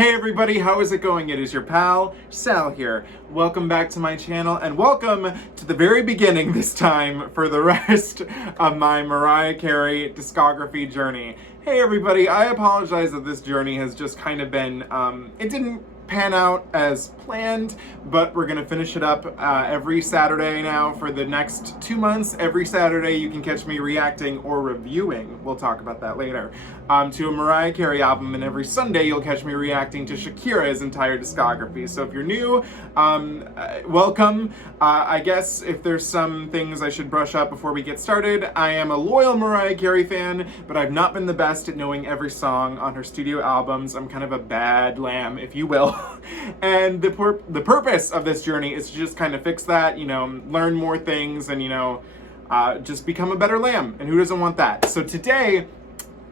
Hey everybody, how is it going? It is your pal, Sal here. Welcome back to my channel, and welcome to the very beginning this time for the rest of my Mariah Carey discography journey. Hey everybody, I apologize that this journey has just kind of been, it didn't pan out as planned, but we're gonna finish it up every Saturday now for the next 2 months. Every Saturday you can catch me reacting or reviewing, we'll talk about that later, to a Mariah Carey album, and every Sunday you'll catch me reacting to Shakira's entire discography. So if you're new, welcome. I guess if there's some things I should brush up before we get started, I am a loyal Mariah Carey fan, but I've not been the best at knowing every song on her studio albums. I'm kind of a bad lamb, if you will. And the purpose of this journey is to just kind of fix that, you know, learn more things, and, you know, just become a better lamb. And who doesn't want that? So today,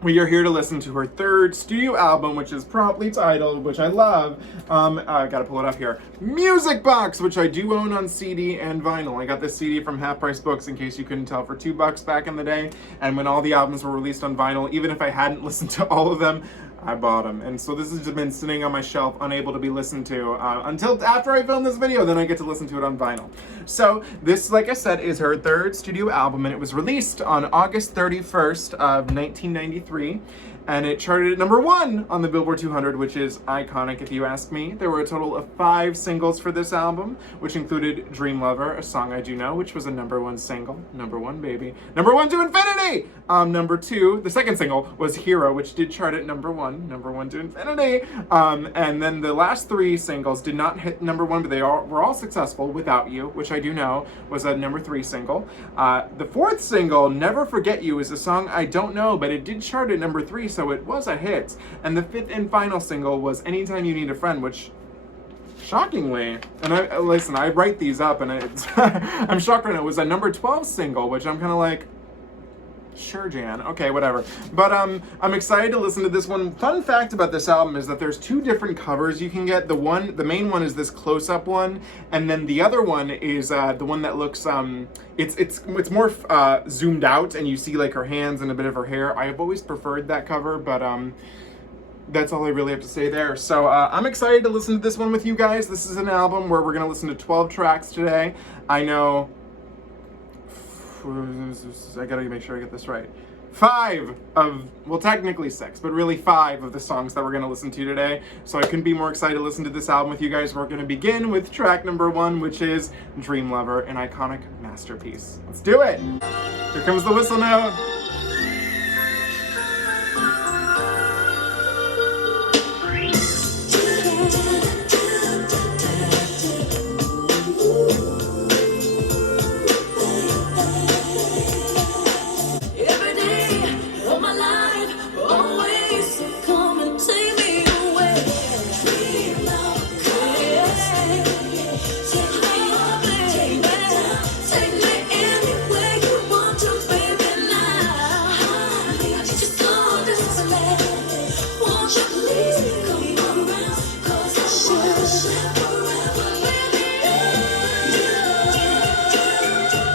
we are here to listen to her third studio album, which is promptly titled, which I love, I gotta pull it up here, Music Box, which I do own on CD and vinyl. I got this CD from Half Price Books, in case you couldn't tell, for $2 back in the day, and when all the albums were released on vinyl, even if I hadn't listened to all of them, I bought them. And so this has just been sitting on my shelf, unable to be listened to, until after I film this video, then I get to listen to it on vinyl. So this, like I said, is her third studio album, and it was released on August 31st of 1993. And it charted at #1 on the Billboard 200, which is iconic if you ask me. There were a total of 5 singles for this album, which included Dreamlover, a song I do know, which was a #1 single. #1, baby. #1 to infinity! #2, the second single, was Héroe, which did chart at #1. #1 to infinity. And then the last 3 singles did not hit #1, but they were all successful. Without You, which I do know, was a #3 single. The 4th single, Never Forget You, is a song I don't know, but it did chart at #3, so it was a hit. And the 5th and final single was Anytime You Need a Friend, which, shockingly, and I write these up, and I'm shocked right now, it was a #12 single, which I'm kind of like, sure, Jan, okay, whatever. But I'm excited to listen to this one. Fun fact about this album is that there's 2 different covers you can get. The main one is this close-up one, and then the other one is the one that looks it's more zoomed out, and you see like her hands and a bit of her hair. I have always preferred that cover, but that's all I really have to say there. So I'm excited to listen to this one with you guys. This is an album where we're gonna listen to 12 tracks today. I know, I gotta make sure I get this right. 5 of, well, technically 6, but really 5 of the songs that we're gonna listen to today. So I couldn't be more excited to listen to this album with you guys. We're gonna begin with track #1, which is Dreamlover, an iconic masterpiece. Let's do it. Here comes the whistle note.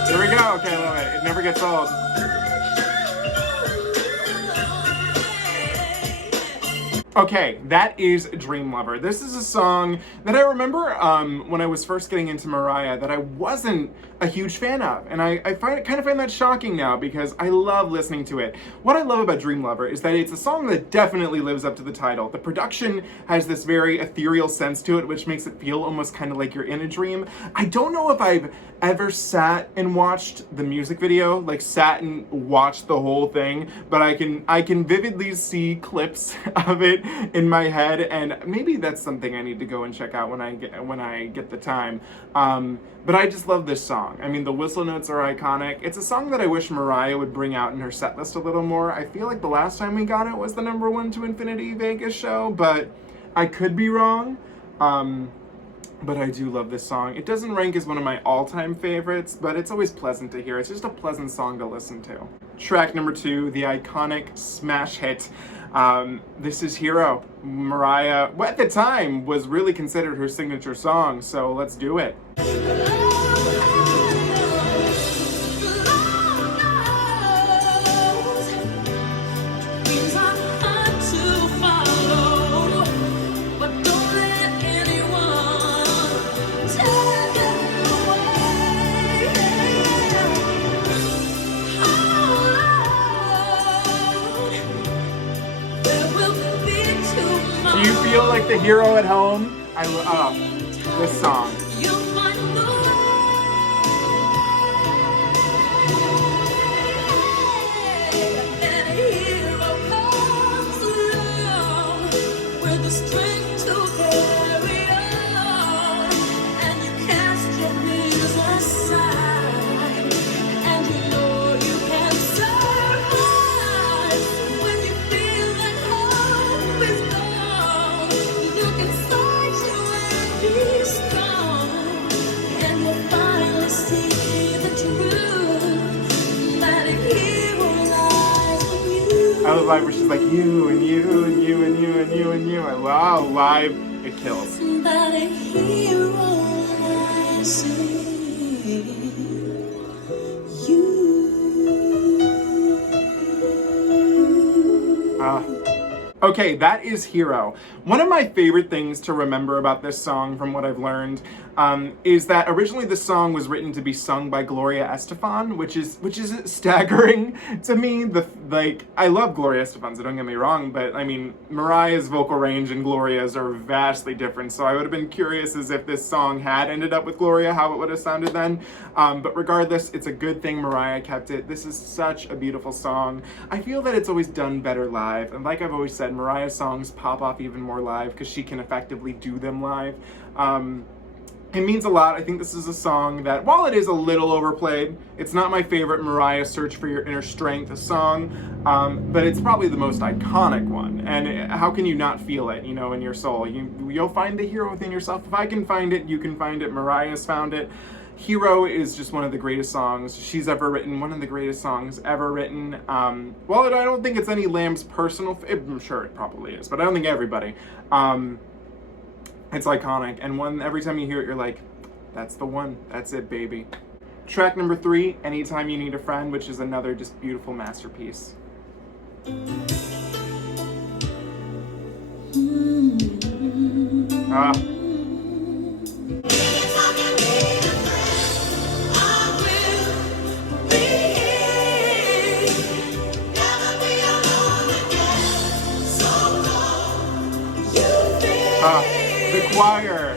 Here we go. Okay, I love it. It never gets old. Okay, that is Dreamlover. This is a song that I remember when I was first getting into Mariah that I wasn't a huge fan of. And I kind of find that shocking now, because I love listening to it. What I love about Dreamlover is that it's a song that definitely lives up to the title. The production has this very ethereal sense to it, which makes it feel almost kind of like you're in a dream. I don't know if I've ever sat and watched the music video, like sat and watched the whole thing, but I can vividly see clips of it in my head, and maybe that's something I need to go and check out when I get the time. But I just love this song. I mean, the whistle notes are iconic. It's a song that I wish Mariah would bring out in her set list a little more. I feel like the last time we got it was the #1 to Infinity Vegas show, but I could be wrong. But I do love this song. It doesn't rank as one of my all-time favorites, but it's always pleasant to hear. It's just a pleasant song to listen to. Track #2, the iconic smash hit. This is Héroe. Mariah, at the time, was really considered her signature song, so let's do it. But you feel like the hero at home? I love this song. I love live where she's like, you and you and you and you and you and you. I love live. It kills. Okay, that is Hero. One of my favorite things to remember about this song, from what I've learned, is that originally this song was written to be sung by Gloria Estefan, which is staggering to me. I love Gloria Estefan, so don't get me wrong, but I mean, Mariah's vocal range and Gloria's are vastly different, so I would have been curious as if this song had ended up with Gloria, how it would have sounded then. But regardless, it's a good thing Mariah kept it. This is such a beautiful song. I feel that it's always done better live, and like I've always said, Mariah's songs pop off even more live because she can effectively do them live. It means a lot. I think this is a song that, while it is a little overplayed, it's not my favorite Mariah Search for Your Inner Strength song, but it's probably the most iconic one. And how can you not feel it, you know, in your soul? You'll find the hero within yourself. If I can find it, you can find it. Mariah's found it. Hero is just one of the greatest songs she's ever written, one of the greatest songs ever written. Well, I don't think it's any Lamb's personal, I'm sure it probably is, but I don't think everybody. It's iconic, and every time you hear it, you're like, that's the one, that's it, baby. Track number 3, Anytime You Need a Friend, which is another just beautiful masterpiece. The choir.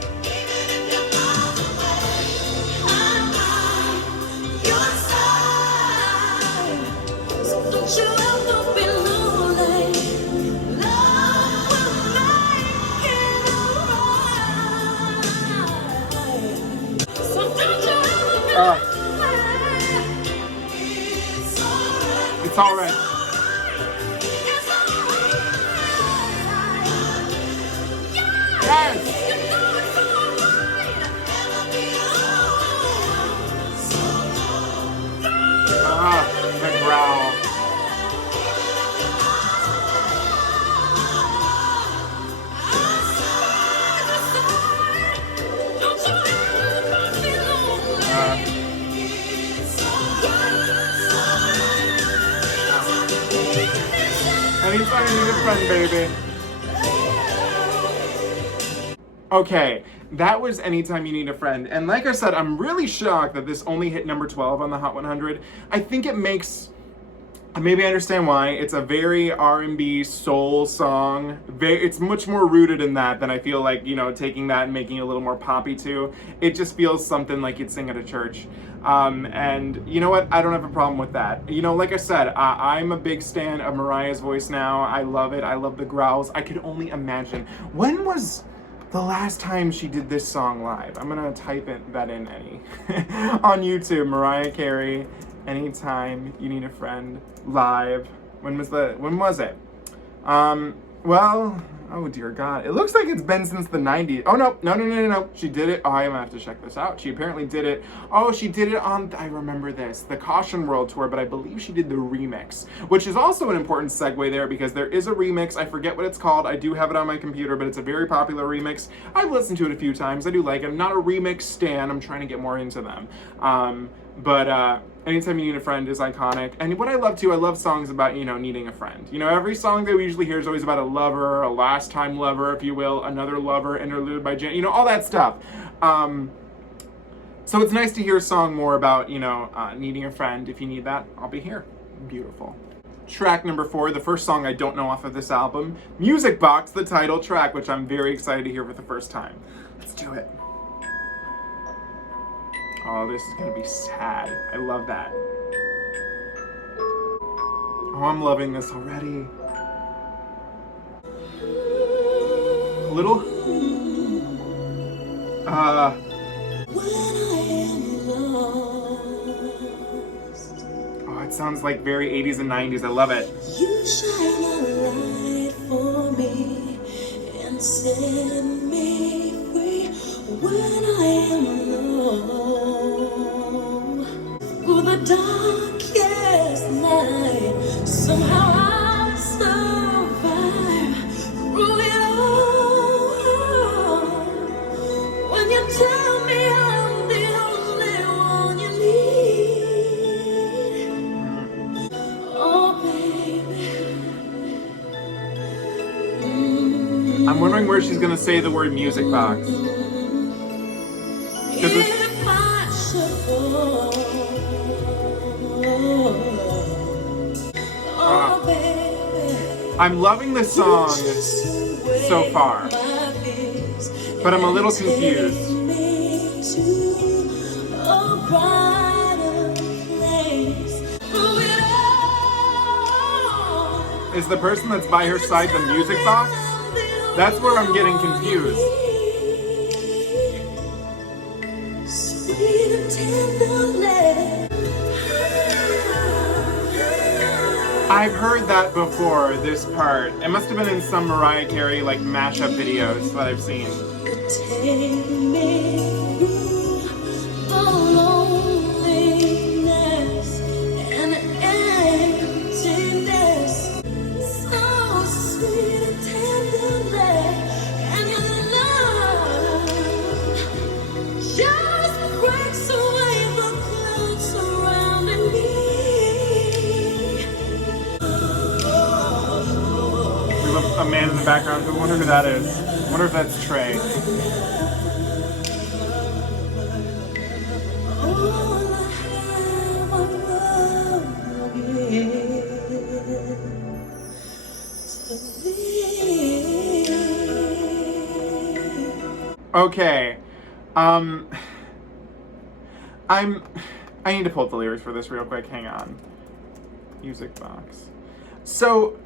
It's all right. Yes. The growl. Anytime you need a friend, baby. Okay, that was Anytime You Need a Friend. And like I said, I'm really shocked that this only hit number 12 on the Hot 100. I think it makes, maybe I understand why. It's a very R&B soul song. It's much more rooted in that than I feel like, you know, taking that and making it a little more poppy too. It just feels something like you'd sing at a church. And you know what? I don't have a problem with that. You know, like I said, I'm a big stan of Mariah's voice now. I love it. I love the growls. I could only imagine. When was the last time she did this song live? I'm gonna type that in on YouTube. Mariah Carey, Anytime You Need a Friend, live. When was it? Well, oh dear God. It looks like it's been since the 90s. Oh no. She did it. Oh, I'm gonna have to check this out. She apparently did it. Oh, she did it on, I remember this, the Caution World Tour, but I believe she did the remix, which is also an important segue there because there is a remix. I forget what it's called. I do have it on my computer, but it's a very popular remix. I've listened to it a few times. I do like it. I'm not a remix stan. I'm trying to get more into them. But Anytime You Need a Friend is iconic. And what I love too, I love songs about, you know, needing a friend. You know, every song that we usually hear is always about a lover, a last time lover, if you will, another lover, interlude by Jan, you know, all that stuff. So it's nice to hear a song more about, you know, needing a friend. If you need that, I'll be here. Beautiful. track number 4, the first song I don't know off of this album, Music Box, the title track, which I'm very excited to hear for the first time. Let's do it. Oh, this is gonna be sad. I love that. Oh, I'm loving this already. A little... Oh, it sounds like very 80s and 90s. I love it. You shine a light for me and set me free when I am alone. Through the darkest night, somehow I survive through it all. When you tell me I'm the only one you need, oh baby. I'm wondering where she's gonna say the word music box. Because If I should fall, oh baby, I'm loving this song so far, but I'm a little confused. Is the person that's by her side the music box? That's where I'm getting confused. Sweet and tender. I've heard that before, this part. It must have been in some Mariah Carey like mashup videos that I've seen. Take me through the loneliness and emptiness. So sweet and tender, and your love just breaks away the clouds surrounding me. We have a man in the background. I wonder who that is. I wonder if that's Trey. All I have, I love again to thee. Okay. I need to pull up the lyrics for this real quick. Hang on. Music box. So,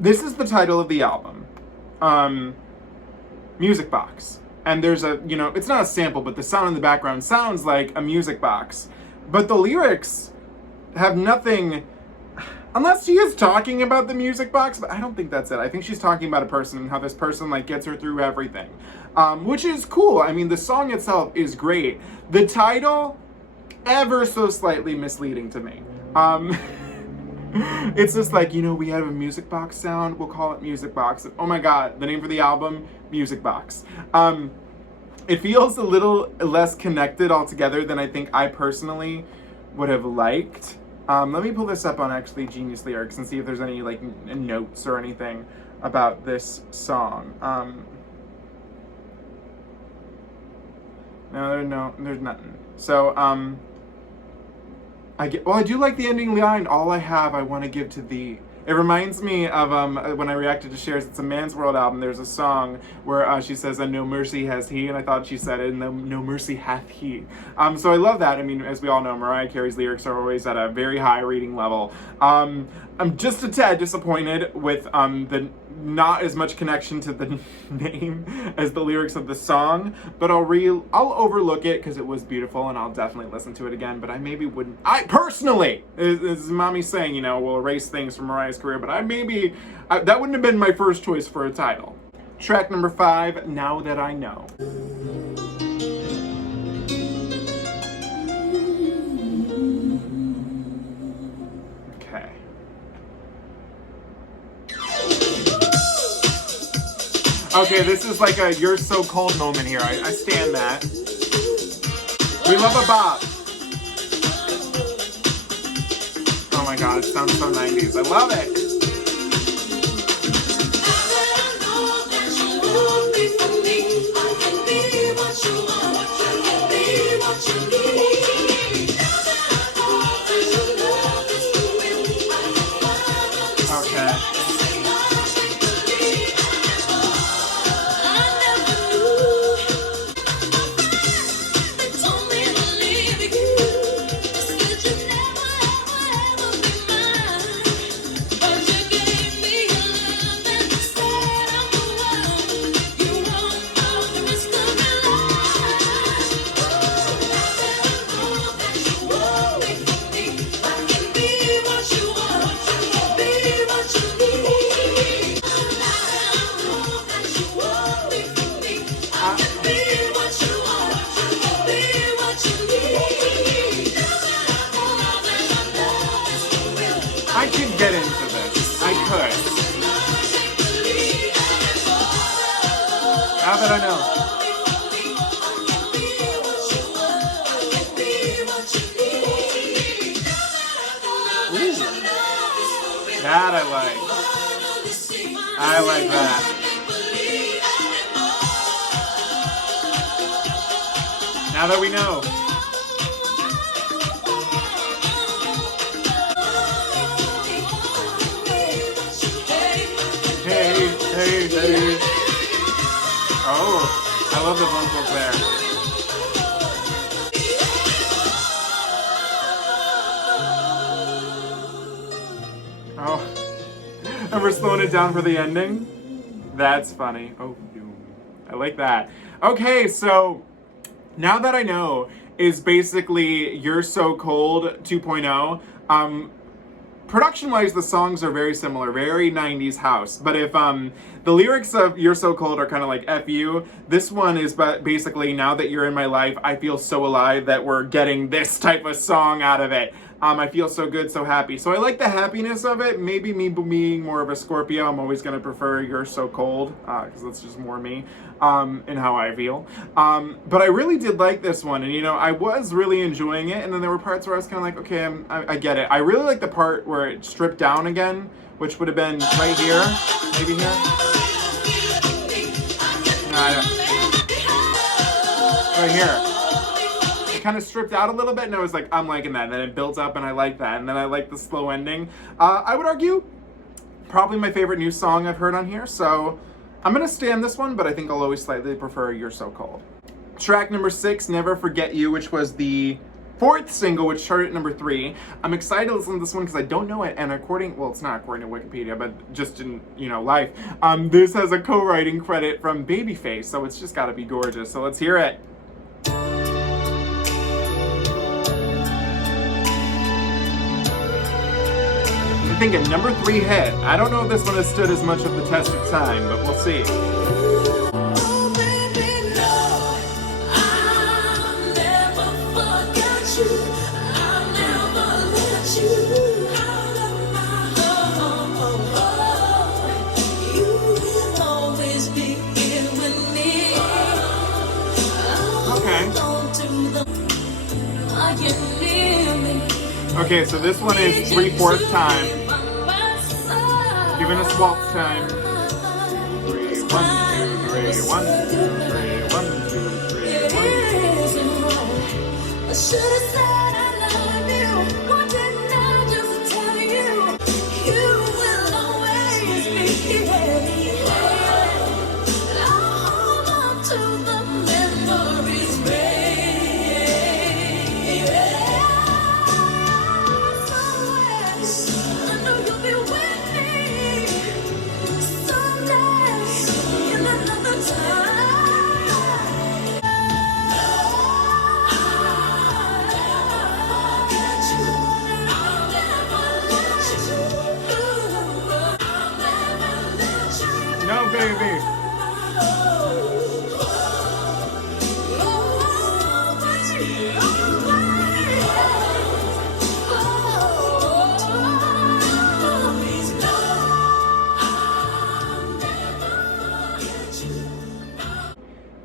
this is the title of the album. Music box. And there's a, you know, it's not a sample, but the sound in the background sounds like a music box. But the lyrics have nothing, unless she is talking about the music box, but I don't think that's it. I think she's talking about a person and how this person like gets her through everything. Which is cool. I mean, the song itself is great. The title, ever so slightly misleading to me. It's just like, you know, we have a music box sound, we'll call it music box. Oh my god, the name for the album, Music Box. It feels a little less connected altogether than I think I personally would have liked. Let me pull this up on actually Genius Lyrics and see if there's any like notes or anything about this song. No, there's nothing. So, I do like the ending line, all I have, I want to give to thee. It reminds me of when I reacted to Cher's It's a Man's World album, there's a song where she says, no mercy has he, and I thought she said it, and no mercy hath he. So I love that. I mean, as we all know, Mariah Carey's lyrics are always at a very high reading level. I'm just a tad disappointed with the not as much connection to the name as the lyrics of the song, but I'll overlook it because it was beautiful and I'll definitely listen to it again, but I maybe wouldn't, I personally, as mommy saying, you know, we'll erase things from Mariah's career, but that wouldn't have been my first choice for a title. Track number 5, Now That I Know. Okay, this is like a Youre So Cold moment here. I stand that. We love a bop. Oh my god, it sounds so 90s. I love it. get into this. I could. Now that I know. Ooh. That I like. I like that. Now that we know. Hey, hey, hey. Oh, I love the vocals there. Oh, and we're slowing it down for the ending? That's funny. Oh, I like that. Okay, so Now That I Know is basically Youre So Cold 2.0. Production-wise, the songs are very similar, very 90s house. But if the lyrics of Youre So Cold are kind of like F you, this one is basically, now that you're in my life, I feel so alive that we're getting this type of song out of it. I feel so good, so happy. So I like the happiness of it. Maybe me being more of a Scorpio, I'm always going to prefer Youre So Cold, because that's just more me and how I feel. But I really did like this one, and you know, I was really enjoying it, and then there were parts where I was kind of like, okay, I get it. I really like the part where it stripped down again, which would have been right here, maybe here. No, right here. Kind of stripped out a little bit, and I was like, I'm liking that. And then it builds up, and I like that. And then I like the slow ending. I would argue probably my favorite new song I've heard on here. So I'm gonna stay on this one, but I think I'll always slightly prefer Youre So Cold. Track number 6, Never Forget You, which was the 4th single, which charted at number 3. I'm excited to listen to this one because I don't know it, and well, it's not according to Wikipedia, but just in, you know, life. This has a co-writing credit from Babyface, so it's just gotta be gorgeous. So let's hear it. I think a number 3 hit. I don't know if this one has stood as much of the test of time, but we'll see. Oh, baby, no, I'll never forget you. I'll never let you out of my heart. You will always be here with me. Okay. Are you near me? Okay, so this one is 3/4 time. Giving us waltz time. 3, 1, 2, 3, 1, 2, 3, 1, 2, 3, 1, 2. I should have said I love you. Why didn't I just tell you? You will always be here. And I'll hold on to the memories, baby. I know you'll be with me someday in another time. No, baby.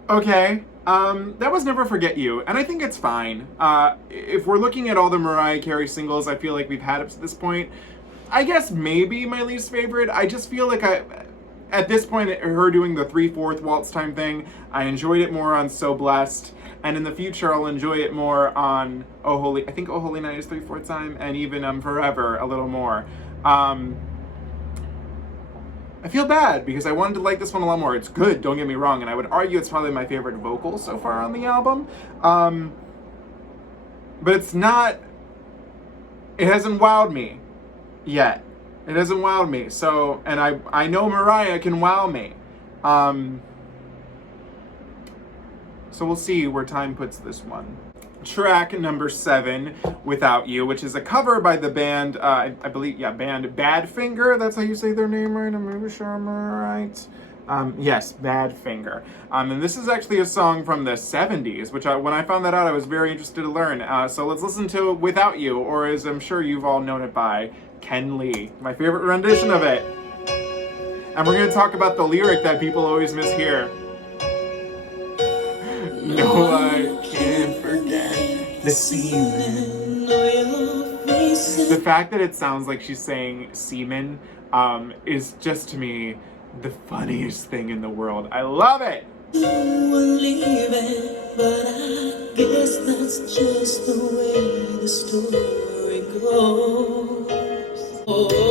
Okay, that was Never Forget You, and I think it's fine. If we're looking at all the Mariah Carey singles I feel like we've had up to this point, I guess maybe my least favorite. I just feel like at this point, her doing the 3/4 waltz time thing, I enjoyed it more on So Blessed, and in the future I'll enjoy it more on Oh Holy, I think Oh Holy Night is 3/4 time, and even Forever a little more. I feel bad because I wanted to like this one a lot more. It's good, don't get me wrong, and I would argue it's probably my favorite vocal so far on the album. But it's not, it hasn't wowed me yet. It hasn't wowed me. So, and I know Mariah can wow me. So we'll see where time puts this one. Track number 7, Without You, which is a cover by the band, I believe, yeah, band Badfinger. That's how you say their name, right? I'm pretty sure I'm right. Yes, Badfinger. And this is actually a song from the 70s, which when I found that out, I was very interested to learn. So let's listen to Without You, or as I'm sure you've all known it by, Ken Lee, my favorite rendition of it. And we're gonna talk about the lyric that people always mishear. No, I can't forget the semen. The fact that it sounds like she's saying semen is just, to me, the funniest thing in the world. I love it! You will leave it, but I guess that's just the way the story goes. Oh,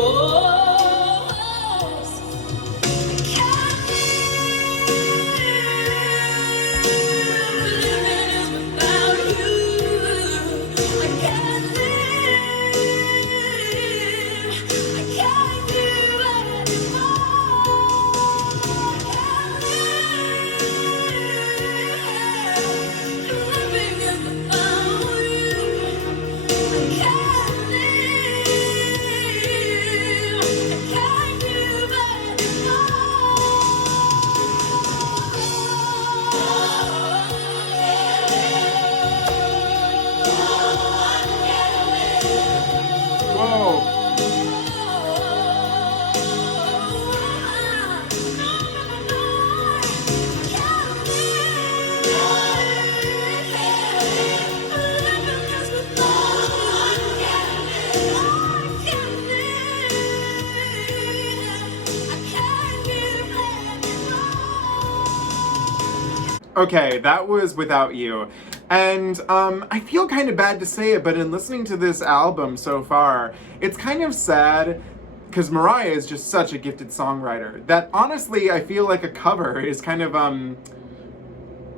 Okay, that was Without You. And I feel kind of bad to say it, but in listening to this album so far, it's kind of sad because Mariah is just such a gifted songwriter that honestly I feel like a cover is kind of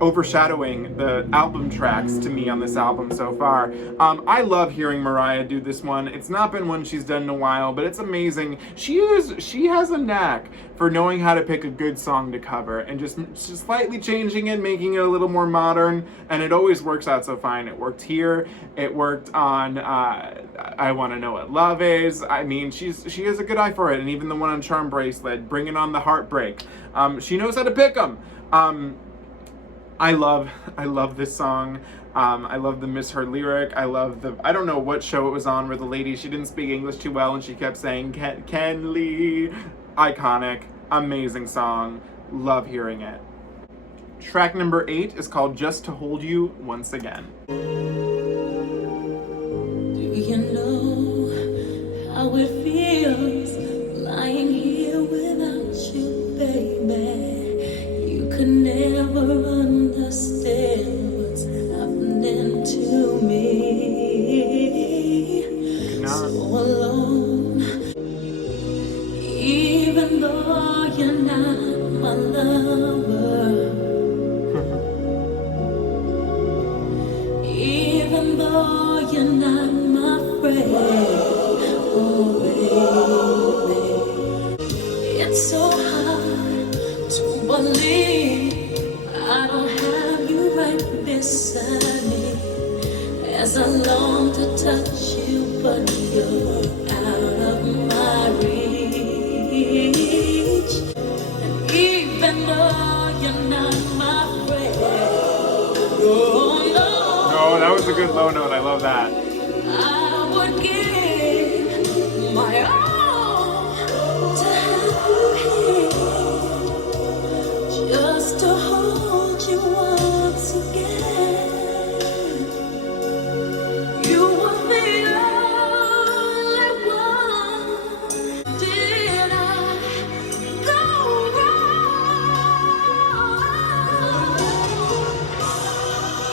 overshadowing the album tracks to me on this album so far. I love hearing Mariah do this one. It's not been one she's done in a while, but it's amazing. She has a knack for knowing how to pick a good song to cover and just slightly changing it, making it a little more modern, and it always works out so fine. It worked here. It worked on I Want to Know What Love Is. I mean, she has a good eye for it, and even the one on Charm Bracelet, Bringing on the Heartbreak. She knows how to pick them. I love this song. I love the misheard lyric. I don't know what show it was on where the lady, she didn't speak English too well and she kept saying Ken Lee. Iconic, amazing song. Love hearing it. Track number 8 is called Just to Hold You Once Again. do you know how it feels lying here without you, baby? You could never understand what's happening to me. So alone, even though you're not my lover, even though you're not my friend, oh baby, it's so hard to believe I don't have you right beside me, as I long to touch you, but you're out of my reach. And even though you're not my friend, oh no, Oh, that was a good low note. I love that. I would give my all to have you here, just to hold you once again. You were the only one. Did I go wrong?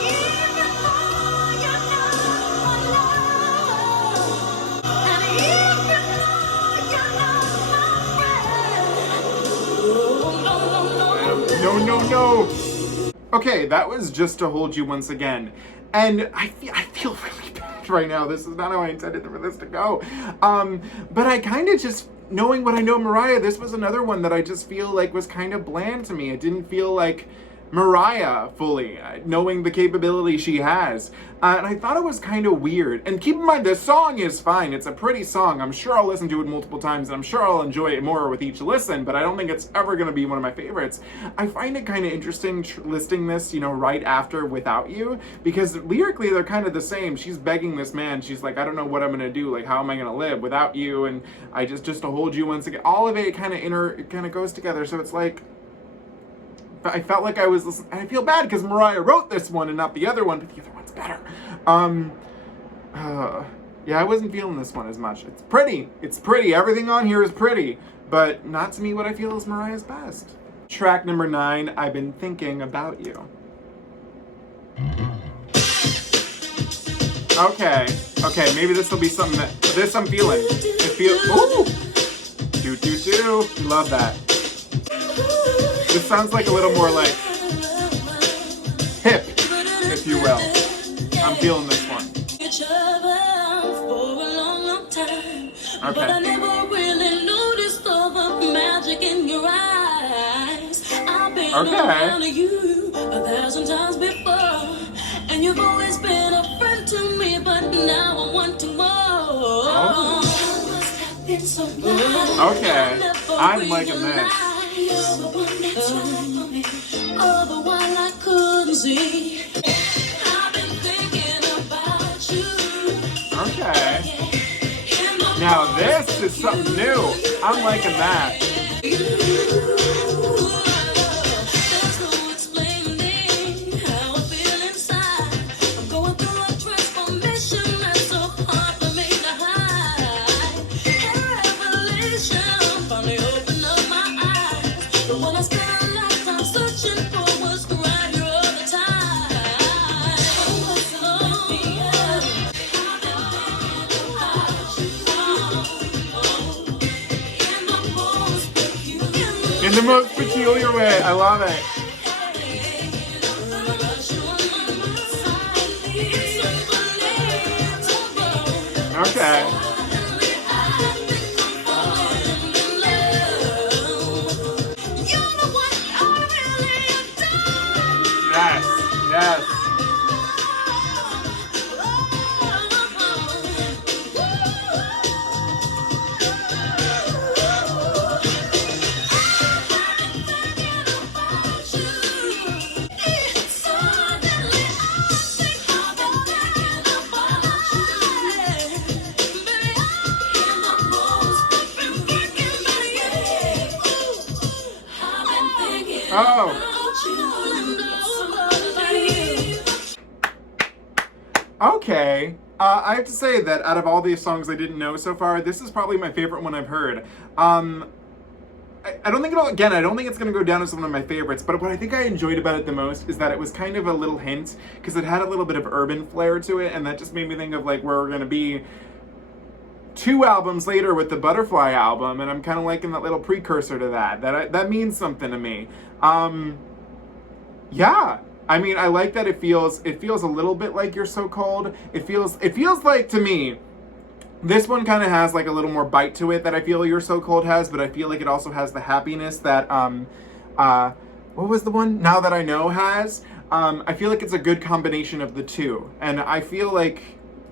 Even though you're not my love, and even though you're not my friend, oh, no. No. Okay, that was Just to Hold You Once Again. And I feel really bad right now. This is not how I intended for this to go. But I kind of just, knowing what I know Mariah, this was another one that I just feel like was kind of bland to me. It didn't feel like Mariah fully, knowing the capability she has. And I thought it was kind of weird. And keep in mind, the song is fine. It's a pretty song. I'm sure I'll listen to it multiple times, and I'm sure I'll enjoy it more with each listen, but I don't think it's ever going to be one of my favorites. I find it kind of interesting listing this, you know, right after Without You, because lyrically they're kind of the same. She's begging this man. She's like, I don't know what I'm going to do. Like, how am I going to live without you? And I just to hold you once again. All of it kind of goes together. So it's like, I felt like I was listening, and I feel bad because Mariah wrote this one and not the other one, but the other one's better. Yeah, I wasn't feeling this one as much. It's pretty, everything on here is pretty, but not to me what I feel is Mariah's best. Track number 9, I've Been Thinking About You. Okay, maybe this will be something this I'm feeling. Ooh! Do, love that. This sounds like a little more like hip, if you will. I'm feeling this one. Okay. But I never really noticed all the magic in your eyes. I've been around you 1,000 times before, and you've always been a friend to me, but now I want to more. Okay, I'm liking this. You're the one that's right for me. All the while I couldn't see. I've been thinking about you. Okay. Now this is something new. I'm liking that. There's no explaining how I feel inside. I'm going through a transformation that's so hard for me to hide. Revelation finally opened up my eyes. The one I spent a lifetime searching for was right here all the time. In the most peculiar way. I love it. Okay. Yes. Oh. Okay. I have to say that out of all these songs I didn't know so far, this is probably my favorite one I've heard. I don't think I don't think it's going to go down as one of my favorites, but what I think I enjoyed about it the most is that it was kind of a little hint, because it had a little bit of urban flair to it, and that just made me think of like where we're going to be 2 albums later with the Butterfly album, and I'm kind of liking that little precursor to that. That means something to me. Yeah. I mean, I like that it feels a little bit like You're So Cold. It feels like, to me, this one kind of has like a little more bite to it that I feel You're So Cold has, but I feel like it also has the happiness that what was the one? Now That I Know has. I feel like it's a good combination of the two, and I feel like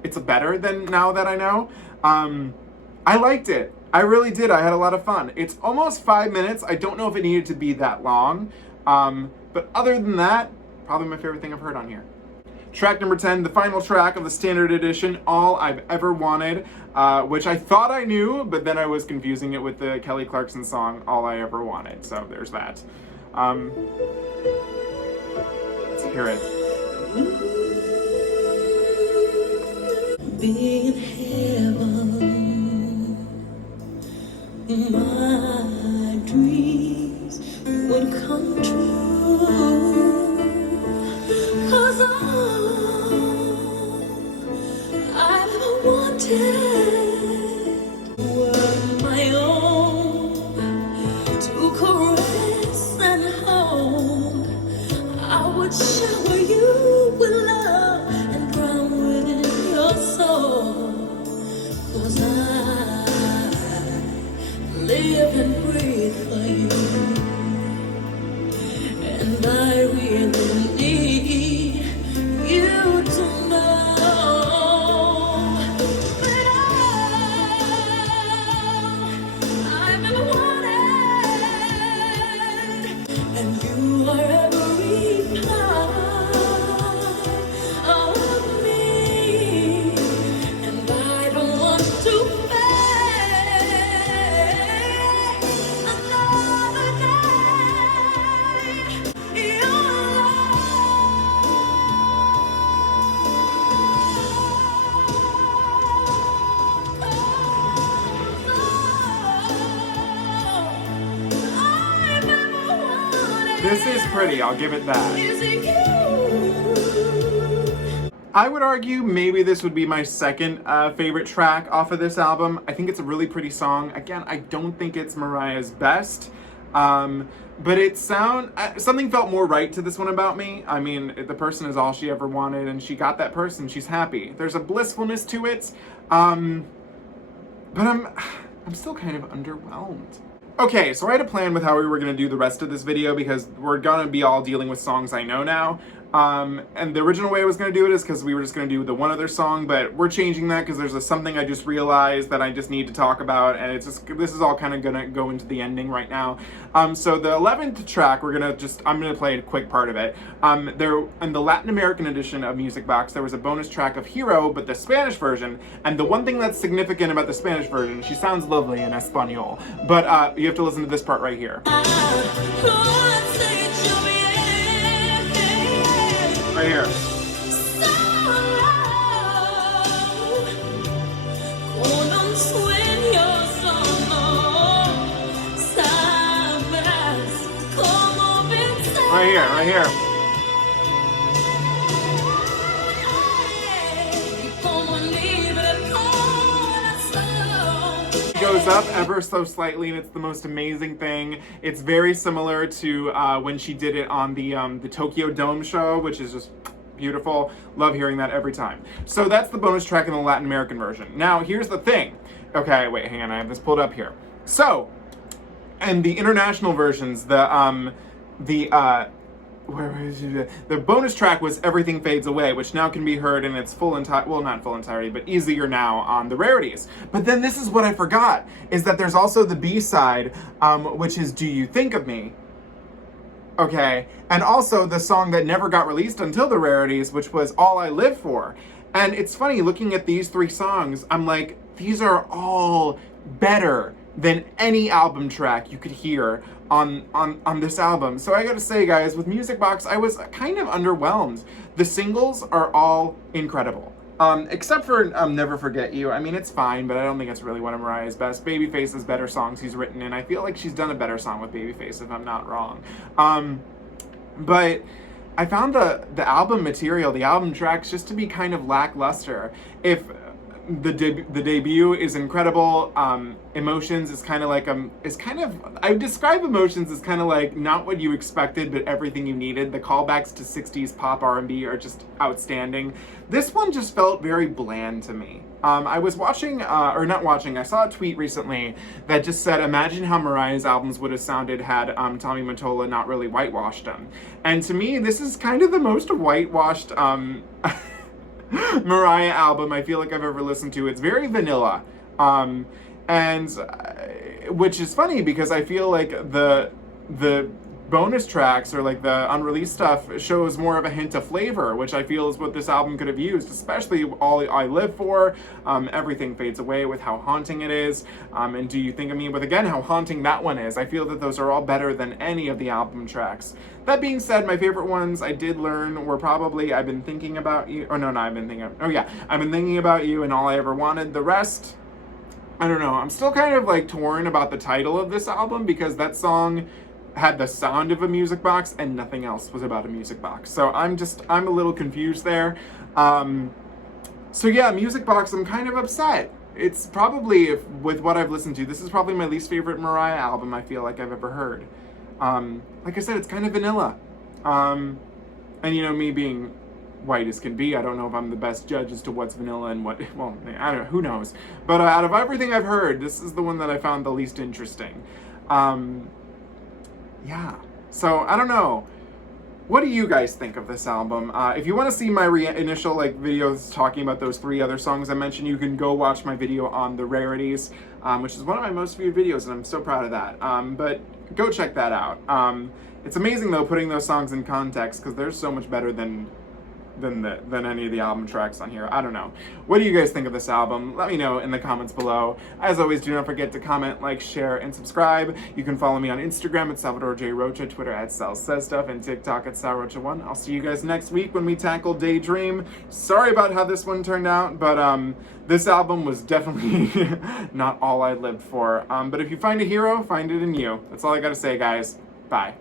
it's better than Now That I Know. I liked it. I really did. I had a lot of fun. It's almost 5 minutes. I don't know if it needed to be that long, but other than that, probably my favorite thing I've heard on here. Track number 10, the final track of the standard edition, All I've Ever Wanted, which I thought I knew, but then I was confusing it with the Kelly Clarkson song, All I Ever Wanted. So there's that. Let's hear it. Be in heaven, my dreams would come true. 'Cause all I've ever wanted were my own, to caress and hold. I would shower you with love and drown within your soul. 'Cause I live and breathe for you, and I realize This is pretty, I'll give it that. Is it you? I would argue maybe this would be my second favorite track off of this album. I think it's a really pretty song. Again, I don't think it's Mariah's best, but something felt more right to this one about me. I mean, the person is all she ever wanted, and she got that person. She's happy. There's a blissfulness to it, but I'm still kind of underwhelmed. Okay, so I had a plan with how we were going to do the rest of this video because we're going to be all dealing with songs I know now. And the original way I was going to do it is because we were just going to do the one other song, but we're changing that because there's something I just realized that I just need to talk about, and this is all kind of going to go into the ending right now. So the 11th track, I'm going to play a quick part of it. There, in the Latin American edition of Music Box, there was a bonus track of Héroe, but the Spanish version, and the one thing that's significant about the Spanish version, she sounds lovely in Espanol, but you have to listen to this part right here. Right here. Right here. It goes up ever so slightly, and it's the most amazing thing. It's very similar to when she did it on the Tokyo Dome show, which is just beautiful. Love hearing that every time. So that's the bonus track in the Latin American version. Now, here's the thing. Okay, wait, hang on, I have this pulled up here. So, and the international versions, the bonus track was Everything Fades Away, which now can be heard in its not full entirety, but easier now on the Rarities. But then this is what I forgot, is that there's also the B-side, which is Do You Think of Me? Okay, and also the song that never got released until the Rarities, which was All I Live For. And it's funny, looking at these three songs, I'm like, these are all better than any album track you could hear on this album. So I gotta say, guys, with Music Box, I was kind of underwhelmed. The singles are all incredible. Except for Never Forget You. I mean, it's fine, but I don't think it's really one of Mariah's best. Babyface has better songs he's written, and I feel like she's done a better song with Babyface, if I'm not wrong. But I found the album material, the album tracks, just to be kind of lackluster. If the debut is incredible, Emotions is kind of like I would describe Emotions as kind of like not what you expected, but everything you needed. The callbacks to 60s pop R&B are just outstanding. This one just felt very bland to me. I was watching, I saw a tweet recently that just said, imagine how Mariah's albums would have sounded had Tommy Mottola not really whitewashed them. And to me, this is kind of the most whitewashed Mariah album I feel like I've ever listened to. It's very vanilla, and which is funny because I feel like the bonus tracks or like the unreleased stuff shows more of a hint of flavor, which I feel is what this album could have used, especially All I Live For, Everything Fades Away with how haunting it is, and Do You Think of Me with, again, how haunting that one is. I feel that those are all better than any of the album tracks. That being said, my favorite ones I did learn were probably I've Been Thinking About You, I've Been Thinking About You and All I Ever Wanted. The rest, I don't know. I'm still kind of like torn about the title of this album because that song had the sound of a music box and nothing else was about a music box. So I'm a little confused there. So yeah, Music Box, I'm kind of upset. It's probably, with what I've listened to, this is probably my least favorite Mariah album I feel like I've ever heard. Like I said, it's kind of vanilla. And you know, me being white as can be, I don't know if I'm the best judge as to what's vanilla and what, well, I don't know, who knows. But out of everything I've heard, this is the one that I found the least interesting. Yeah, so I don't know. What do you guys think of this album? If you want to see my initial videos talking about those three other songs I mentioned, you can go watch my video on the Rarities, which is one of my most viewed videos, and I'm so proud of that. But go check that out. It's amazing though, putting those songs in context, because they're so much better than any of the album tracks on here. I don't know. What do you guys think of this album? Let me know in the comments below. As always, do not forget to comment, like, share, and subscribe. You can follow me on Instagram at Salvador J. Rocha, Twitter at Sal Says Stuff, and TikTok at SalRocha1. I'll see you guys next week when we tackle Daydream. Sorry about how this one turned out, but this album was definitely not all I lived for. But if you find a hero, find it in you. That's all I gotta say, guys. Bye.